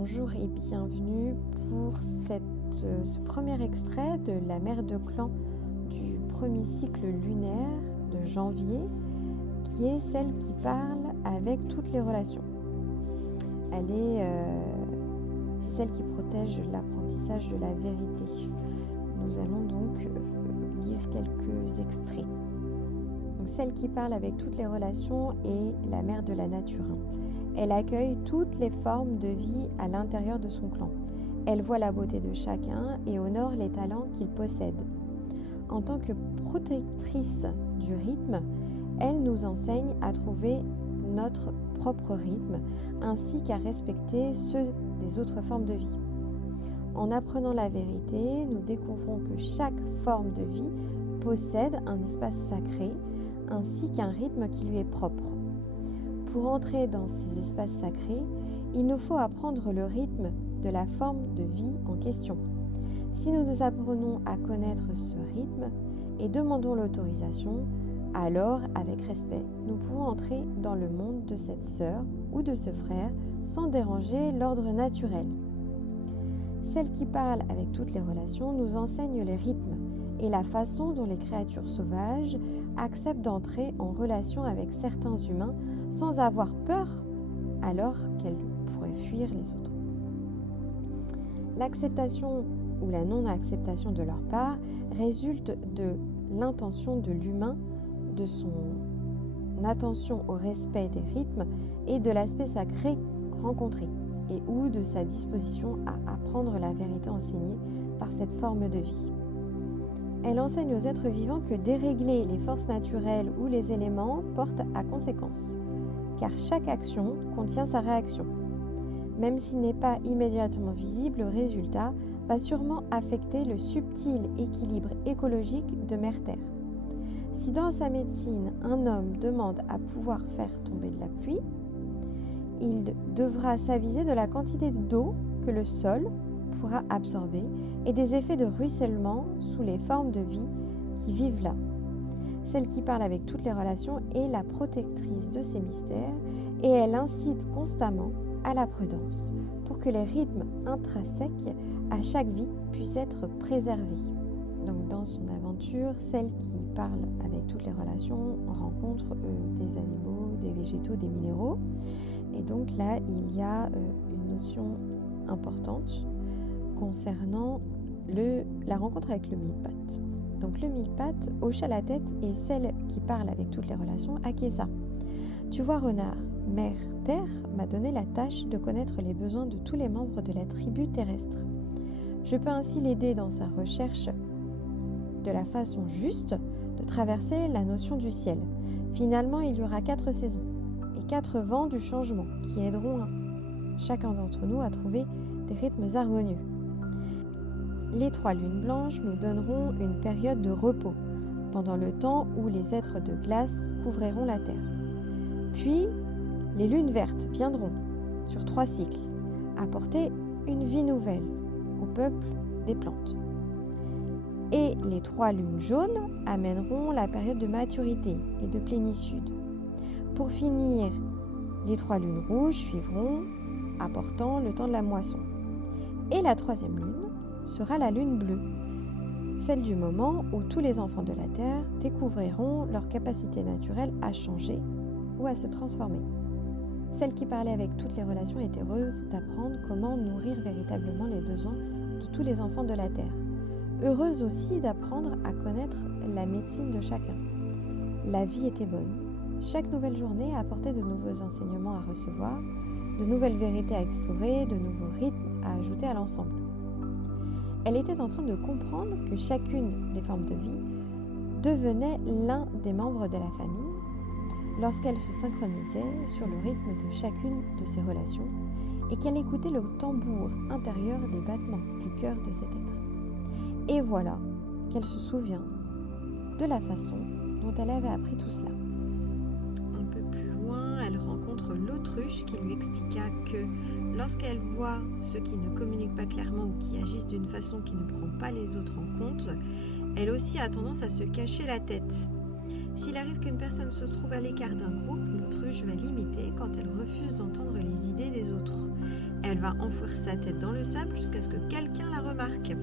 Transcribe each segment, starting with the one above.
Bonjour et bienvenue pour ce premier extrait de la mère de clan du premier cycle lunaire de janvier, qui est celle qui parle avec toutes les relations. C'est celle qui protège l'apprentissage de la vérité. Nous allons donc lire quelques extraits. Donc, celle qui parle avec toutes les relations est la mère de la nature. Elle accueille toutes les formes de vie à l'intérieur de son clan. Elle voit la beauté de chacun et honore les talents qu'il possède. En tant que protectrice du rythme, elle nous enseigne à trouver notre propre rythme ainsi qu'à respecter ceux des autres formes de vie. En apprenant la vérité, nous découvrons que chaque forme de vie possède un espace sacré ainsi qu'un rythme qui lui est propre. Pour entrer dans ces espaces sacrés, il nous faut apprendre le rythme de la forme de vie en question. Si nous apprenons à connaître ce rythme et demandons l'autorisation, alors, avec respect, nous pouvons entrer dans le monde de cette sœur ou de ce frère sans déranger l'ordre naturel. Celle qui parle avec toutes les relations nous enseigne les rythmes et la façon dont les créatures sauvages acceptent d'entrer en relation avec certains humains sans avoir peur alors qu'elles pourraient fuir les autres. L'acceptation ou la non-acceptation de leur part résulte de l'intention de l'humain, de son attention au respect des rythmes et de l'aspect sacré rencontré, et ou de sa disposition à apprendre la vérité enseignée par cette forme de vie. Elle enseigne aux êtres vivants que dérégler les forces naturelles ou les éléments porte à conséquence, car chaque action contient sa réaction. Même s'il n'est pas immédiatement visible, le résultat va sûrement affecter le subtil équilibre écologique de Mère Terre. Si dans sa médecine, un homme demande à pouvoir faire tomber de la pluie, il devra s'aviser de la quantité d'eau que le sol pourra absorber et des effets de ruissellement sous les formes de vie qui vivent là. Celle qui parle avec toutes les relations est la protectrice de ces mystères et elle incite constamment à la prudence pour que les rythmes intrinsèques à chaque vie puissent être préservés. Donc dans son aventure, celle qui parle avec toutes les relations rencontre des animaux, des végétaux, des minéraux. Et donc là, il y a une notion importante concernant la rencontre avec le mille-pattes. Donc le mille-pattes hocha la tête et celle qui parle avec toutes les relations acquiesça. Tu vois, renard, Mère Terre m'a donné la tâche de connaître les besoins de tous les membres de la tribu terrestre. Je peux ainsi l'aider dans sa recherche de la façon juste de traverser la notion du ciel. Finalement, il y aura 4 saisons et 4 vents du changement qui aideront chacun d'entre nous à trouver des rythmes harmonieux. Les 3 lunes blanches nous donneront une période de repos pendant le temps où les êtres de glace couvriront la terre. Puis, les lunes vertes viendront, sur 3 cycles, apporter une vie nouvelle au peuple des plantes. Et les 3 lunes jaunes amèneront la période de maturité et de plénitude. Pour finir, les 3 lunes rouges suivront, apportant le temps de la moisson. Et la 3e lune sera la lune bleue, celle du moment où tous les enfants de la Terre découvriront leur capacité naturelle à changer ou à se transformer. Celle qui parlait avec toutes les relations est heureuse d'apprendre comment nourrir véritablement les besoins de tous les enfants de la Terre. Heureuse aussi d'apprendre à connaître la médecine de chacun. La vie était bonne. Chaque nouvelle journée apportait de nouveaux enseignements à recevoir, de nouvelles vérités à explorer, de nouveaux rythmes à ajouter à l'ensemble. Elle était en train de comprendre que chacune des formes de vie devenait l'un des membres de la famille lorsqu'elle se synchronisait sur le rythme de chacune de ses relations et qu'elle écoutait le tambour intérieur des battements du cœur de cet être. Et voilà qu'elle se souvient de la façon dont elle avait appris tout cela. Un peu plus loin, elle rencontre l'autruche qui lui expliqua que lorsqu'elle voit ceux qui ne communiquent pas clairement ou qui agissent d'une façon qui ne prend pas les autres en compte, elle aussi a tendance à se cacher la tête. S'il arrive qu'une personne se trouve à l'écart d'un groupe, l'autruche va l'imiter quand elle refuse d'entendre les idées des autres. Elle va enfouir sa tête dans le sable jusqu'à ce que quelqu'un la remarque.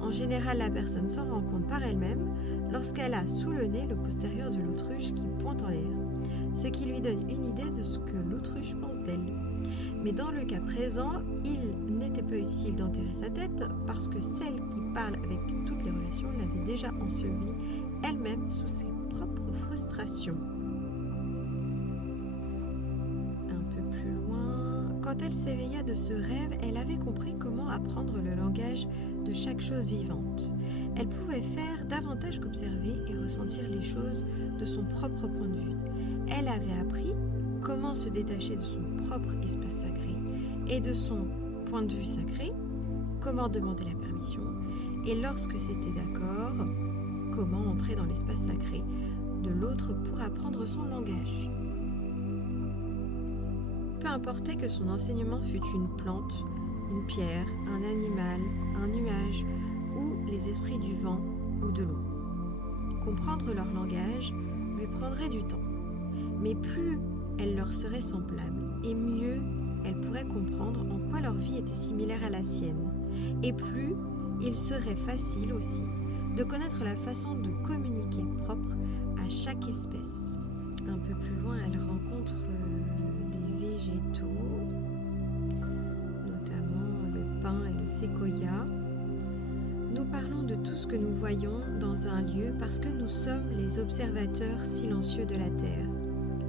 En général, la personne s'en rend compte par elle-même lorsqu'elle a sous le nez le postérieur de l'autruche qui pointe en l'air, ce qui lui donne une idée de ce que l'autruche pense d'elle. Mais dans le cas présent, il n'était pas utile d'enterrer sa tête parce que celle qui parle avec toutes les relations l'avait déjà ensevelie elle-même sous ses propres frustrations. Un peu plus loin, quand elle s'éveilla de ce rêve, elle avait compris comment apprendre le langage de chaque chose vivante. Elle pouvait faire davantage qu'observer et ressentir les choses de son propre point de vue. Elle avait appris comment se détacher de son propre espace sacré et de son point de vue sacré, comment demander la permission, et lorsque c'était d'accord, comment entrer dans l'espace sacré de l'autre pour apprendre son langage. Peu importait que son enseignement fût une plante, une pierre, un animal, un nuage ou les esprits du vent ou de l'eau. Comprendre leur langage lui prendrait du temps, mais plus elle leur serait semblable, et mieux elle pourrait comprendre en quoi leur vie était similaire à la sienne, et plus il serait facile aussi de connaître la façon de communiquer propre à chaque espèce. Un peu plus loin, elle rencontre des végétaux, notamment le pin et le séquoia. Nous parlons de tout ce que nous voyons dans un lieu parce que nous sommes les observateurs silencieux de la terre.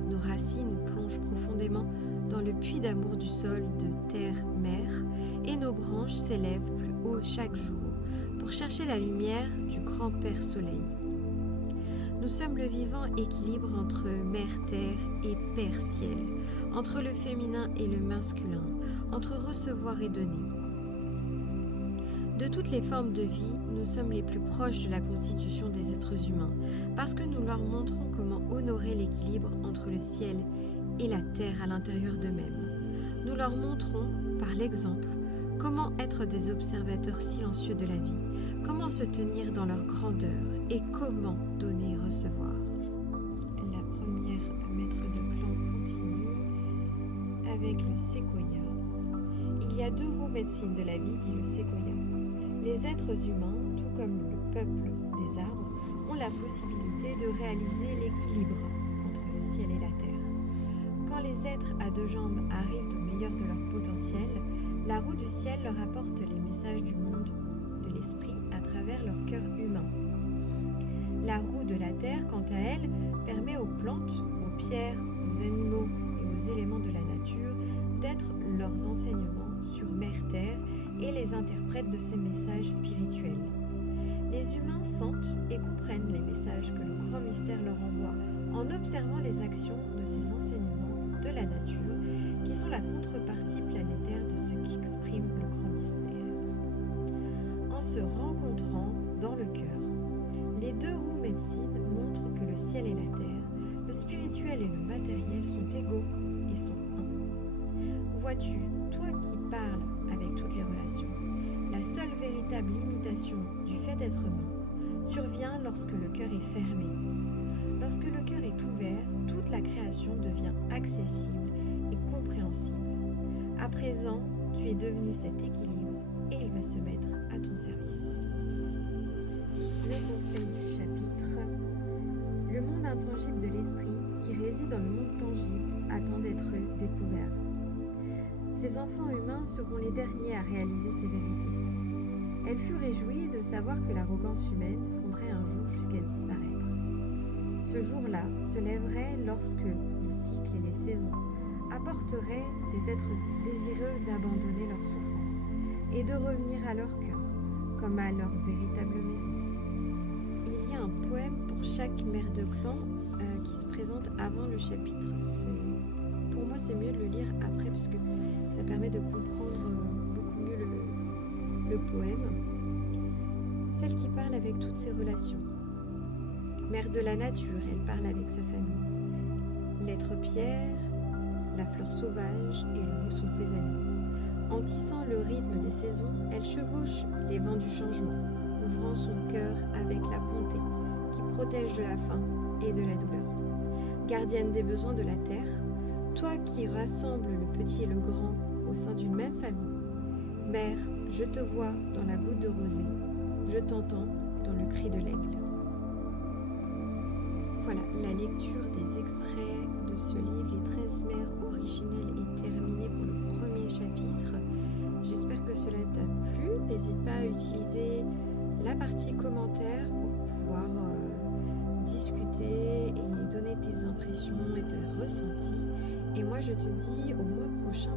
Nos racines plongent profondément dans le puits d'amour du sol de terre-mer et nos branches s'élèvent plus haut chaque jour pour chercher la lumière du grand Père Soleil. Nous sommes le vivant équilibre entre Mère-Terre et Père-Ciel, entre le féminin et le masculin, entre recevoir et donner. De toutes les formes de vie, nous sommes les plus proches de la constitution des êtres humains, parce que nous leur montrons comment honorer l'équilibre entre le ciel et la terre à l'intérieur d'eux-mêmes. Nous leur montrons, par l'exemple, comment être des observateurs silencieux de la vie, comment se tenir dans leur grandeur et comment donner et recevoir. La première maître de clan continue avec le séquoia. Il y a 2 roues médecines de la vie, dit le séquoia. Les êtres humains, tout comme le peuple des arbres, ont la possibilité de réaliser l'équilibre entre le ciel et la terre. Quand les êtres à 2 jambes arrivent au meilleur de leur potentiel, la roue du ciel leur apporte les messages du monde de l'esprit à travers leur cœur humain. La roue de la terre, quant à elle, permet aux plantes, aux pierres, aux animaux et aux éléments de la nature d'être leurs enseignements sur Mère-Terre et les interprètent de ces messages spirituels. Les humains sentent et comprennent les messages que le grand mystère leur envoie en observant les actions de ces enseignements de la nature qui sont la contrepartie planétaire de ce qu'exprime le grand mystère. En se rencontrant dans le cœur, les 2 roues médecines montrent que le ciel et la terre, le spirituel et le matériel sont égaux et sont un. Vois-tu, toi qui parles avec toutes les relations, la seule véritable limitation du fait d'être humain survient lorsque le cœur est fermé. Lorsque le cœur est ouvert, toute la création devient accessible et compréhensible. À présent, tu es devenu cet équilibre et il va se mettre à ton service. Le conseil du chapitre. Le monde intangible de l'esprit qui réside dans le monde tangible attend d'être découvert. Ces enfants humains seront les derniers à réaliser ces vérités. Elle fut réjouie de savoir que l'arrogance humaine fondrait un jour jusqu'à disparaître. Ce jour-là se lèverait lorsque les cycles et les saisons apporteraient des êtres désireux d'abandonner leur souffrance et de revenir à leur cœur, comme à leur véritable maison. Il y a un poème pour chaque mère de clan qui se présente avant le chapitre. Pour moi, c'est mieux de le lire après parce que ça permet de comprendre beaucoup mieux le poème. Celle qui parle avec toutes ses relations. Mère de la nature, elle parle avec sa famille. L'être pierre, la fleur sauvage et le loup sont ses amis. En tissant le rythme des saisons, elle chevauche les vents du changement, ouvrant son cœur avec la bonté qui protège de la faim et de la douleur. Gardienne des besoins de la terre, toi qui rassembles le petit et le grand au sein d'une même famille. Mère, je te vois dans la goutte de rosée, je t'entends dans le cri de l'aigle. Voilà, la lecture des extraits de ce livre, Les 13 mères originelles, est terminée pour le premier chapitre. J'espère que cela t'a plu. N'hésite pas à utiliser la partie commentaires pour pouvoir discuter et donner tes impressions et tes ressentis. Et moi, je te dis au mois prochain